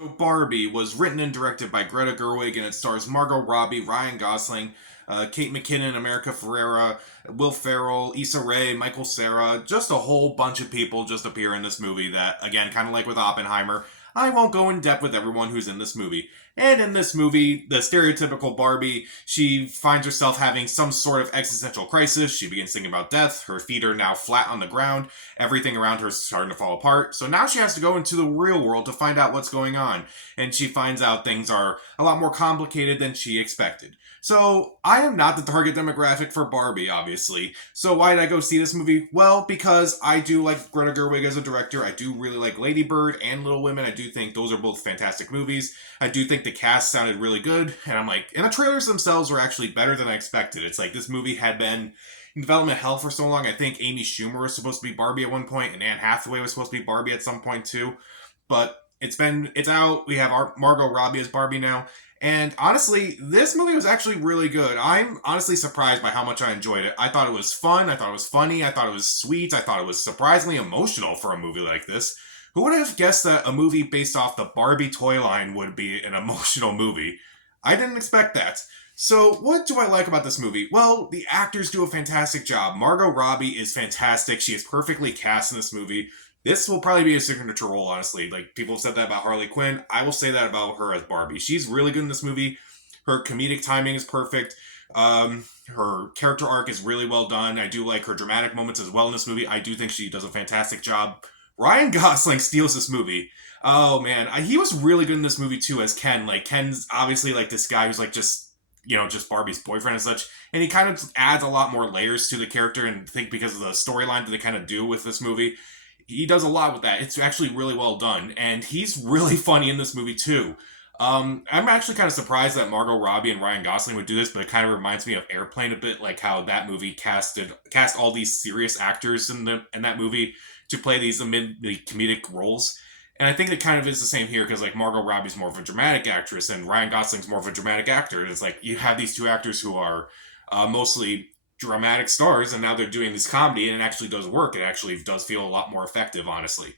Barbie was written and directed by Greta Gerwig, and it stars Margot Robbie, Ryan Gosling, Kate McKinnon, America Ferrera, Will Ferrell, Issa Rae, Michael Cera. Just a whole bunch of people just appear in this movie that, again, kind of like with Oppenheimer, I won't go in depth with everyone who's in this movie. And in this movie, the stereotypical Barbie, she finds herself having some sort of existential crisis. She begins thinking about death. Her feet are now flat on the ground. Everything around her is starting to fall apart. So now she has to go into the real world to find out what's going on. And she finds out things are a lot more complicated than she expected. So I am not the target demographic for Barbie, obviously. So why did I go see this movie? Well, because I do like Greta Gerwig as a director. I do really like Lady Bird and Little Women. I do think those are both fantastic movies. I do think the cast sounded really good. And the trailers themselves were actually better than I expected. It's like this movie had been in development hell for so long. I think Amy Schumer was supposed to be Barbie at one point, and Anne Hathaway was supposed to be Barbie at some point too. But it's out. We have our Margot Robbie as Barbie now. And honestly, this movie was actually really good. I'm honestly surprised by how much I enjoyed it. I thought it was fun. I thought it was funny. I thought it was sweet. I thought it was surprisingly emotional for a movie like this. Who would have guessed that a movie based off the Barbie toy line would be an emotional movie? I didn't expect that. So, what do I like about this movie? Well, the actors do a fantastic job. Margot Robbie is fantastic. She is perfectly cast in this movie. This will probably be a signature role, honestly. Like, people have said that about Harley Quinn. I will say that about her as Barbie. She's really good in this movie. Her comedic timing is perfect. Her character arc is really well done. I do like her dramatic moments as well in this movie. I do think she does a fantastic job. Ryan Gosling steals this movie. Oh man, he was really good in this movie too as Ken. Like Ken's obviously like this guy who's like just Barbie's boyfriend and such, and he kind of adds a lot more layers to the character. And I think because of the storyline that they kind of do with this movie, he does a lot with that. It's actually really well done, and he's really funny in this movie too. I'm actually kind of surprised that Margot Robbie and Ryan Gosling would do this, but it kind of reminds me of Airplane a bit, like how that movie cast all these serious actors in that movie to play these comedic roles. And I think it kind of is the same here because like Margot Robbie's more of a dramatic actress and Ryan Gosling's more of a dramatic actor. And it's like you have these two actors who are mostly dramatic stars, and now they're doing this comedy, and it actually does work. It actually does feel a lot more effective, honestly.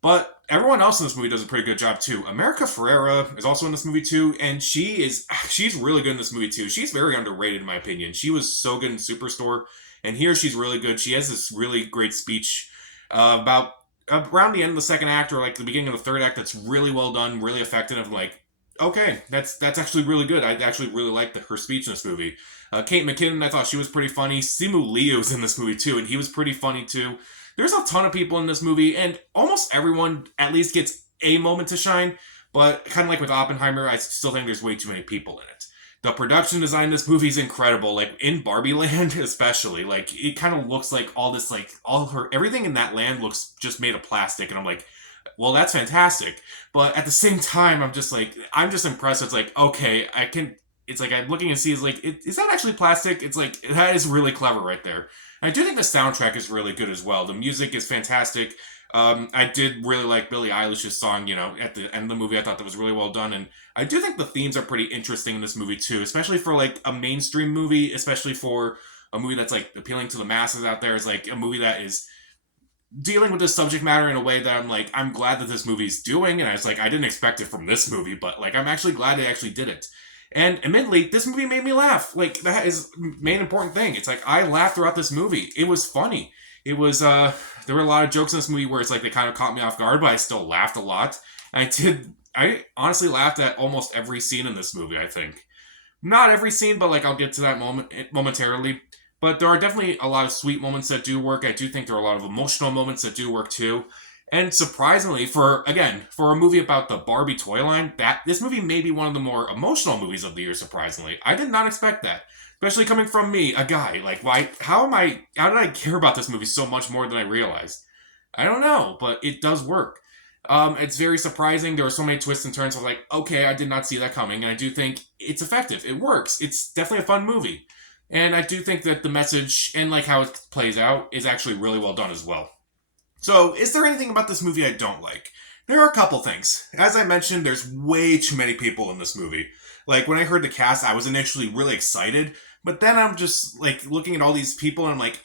But everyone else in this movie does a pretty good job too. America Ferrera is also in this movie too, and she's really good in this movie too. She's very underrated in my opinion. She was so good in Superstore, and here she's really good. She has this really great speech about around the end of the second act or like the beginning of the third act that's really well done, really effective. Of like, okay, that's actually really good. I actually really liked her speech in this movie. Kate McKinnon, I thought she was pretty funny. Simu Liu's in this movie too, and he was pretty funny too. There's a ton of people in this movie, and almost everyone at least gets a moment to shine. But kind of like with Oppenheimer, I still think there's way too many people in it. The production design in this movie is incredible. Like in Barbie Land, especially, like it kind of looks like all this, like all her everything in that land looks just made of plastic, and I'm like, well, that's fantastic. But at the same time, I'm just impressed. It's like, okay, I can. It's like I'm looking and see, is like, is that actually plastic? It's like that is really clever right there. I do think the soundtrack is really good as well. The music is fantastic. I did really like Billie Eilish's song, at the end of the movie. I thought that was really well done. And I do think the themes are pretty interesting in this movie, too, especially for, like, a mainstream movie, especially for a movie that's, like, appealing to the masses out there. Is like, a movie that is dealing with this subject matter in a way that I'm like, I'm glad that this movie's doing. And I was like, I didn't expect it from this movie, but, like, I'm actually glad it actually did it. And admittedly, this movie made me laugh. Like, that is the main important thing. It's like, I laughed throughout this movie. It was funny. It was, there were a lot of jokes in this movie where it's like they kind of caught me off guard, but I still laughed a lot. I honestly laughed at almost every scene in this movie, I think. Not every scene, but like, I'll get to that momentarily. But there are definitely a lot of sweet moments that do work. I do think there are a lot of emotional moments that do work too. And surprisingly, for a movie about the Barbie toy line, that this movie may be one of the more emotional movies of the year. Surprisingly, I did not expect that, especially coming from me, a guy. Like, why? How did I care about this movie so much more than I realized? I don't know, but it does work. It's very surprising. There were so many twists and turns. I was like, okay, I did not see that coming, and I do think it's effective. It works. It's definitely a fun movie, and I do think that the message and like how it plays out is actually really well done as well. So, is there anything about this movie I don't like? There are a couple things. As I mentioned, there's way too many people in this movie. Like, when I heard the cast, I was initially really excited, but then I'm just, like, looking at all these people, and I'm like,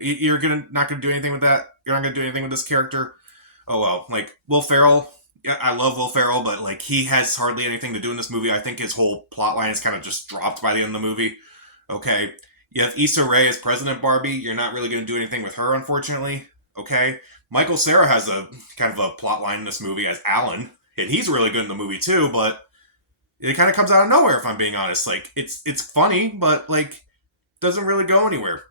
you're not gonna do anything with that? You're not gonna do anything with this character? Oh well. Like, Will Ferrell, yeah, I love Will Ferrell, but like he has hardly anything to do in this movie. I think his whole plot line is kind of just dropped by the end of the movie. Okay, you have Issa Rae as President Barbie. You're not really going to do anything with her, unfortunately. Okay, Michael Cera has a kind of a plot line in this movie as Alan, and he's really good in the movie too. But it kind of comes out of nowhere, if I'm being honest. Like it's funny, but like doesn't really go anywhere.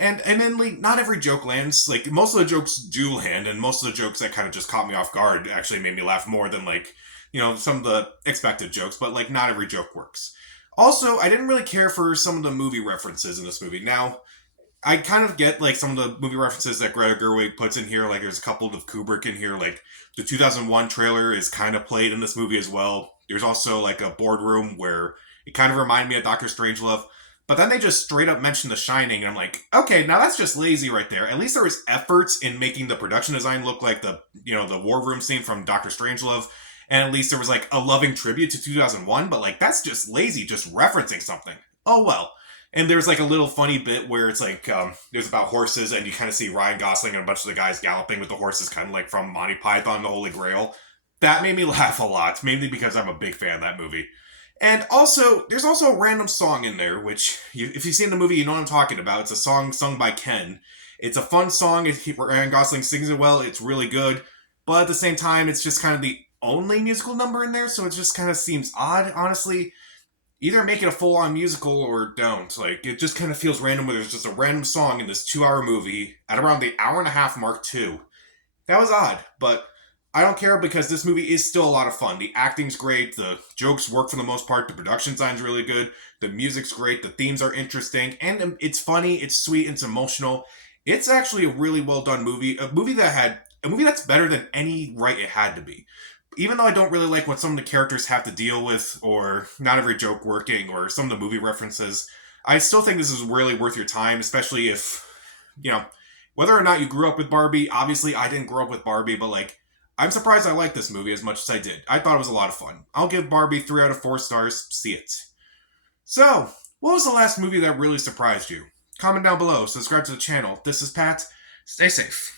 And then like not every joke lands. Like most of the jokes do land, and most of the jokes that kind of just caught me off guard actually made me laugh more than like some of the expected jokes. But like not every joke works. Also, I didn't really care for some of the movie references in this movie. Now, I kind of get like some of the movie references that Greta Gerwig puts in here. Like there's a couple of Kubrick in here. Like the 2001 trailer is kind of played in this movie as well. There's also like a boardroom where it kind of reminded me of Doctor Strangelove. But then they just straight up mention The Shining, and I'm like, okay, now that's just lazy right there. At least there was efforts in making the production design look like the war room scene from Doctor Strangelove, and at least there was like a loving tribute to 2001. But like that's just lazy, just referencing something. Oh well. And there's like a little funny bit where it's like there's about horses, and you kind of see Ryan Gosling and a bunch of the guys galloping with the horses, kind of like from Monty Python and the Holy Grail. That made me laugh a lot, mainly because I'm a big fan of that movie. And also, there's also a random song in there, which, if you've seen the movie, you know what I'm talking about. It's a song sung by Ken. It's a fun song. Ryan Gosling sings it well. It's really good. But at the same time, it's just kind of the only musical number in there, so it just kind of seems odd, honestly. Either make it a full-on musical or don't. Like, it just kind of feels random where there's just a random song in this 2-hour movie at around the hour and a half mark, too. That was odd, but I don't care because this movie is still a lot of fun. The acting's great, the jokes work for the most part, the production design's really good, the music's great, the themes are interesting, and it's funny, it's sweet, it's emotional. It's actually a really well done movie, a movie that's better than any right it had to be. Even though I don't really like what some of the characters have to deal with, or not every joke working, or some of the movie references, I still think this is really worth your time, especially if, whether or not you grew up with Barbie. Obviously, I didn't grow up with Barbie, but like, I'm surprised I liked this movie as much as I did. I thought it was a lot of fun. I'll give Barbie 3 out of 4 stars. See it. So, what was the last movie that really surprised you? Comment down below. Subscribe to the channel. This is Pat. Stay safe.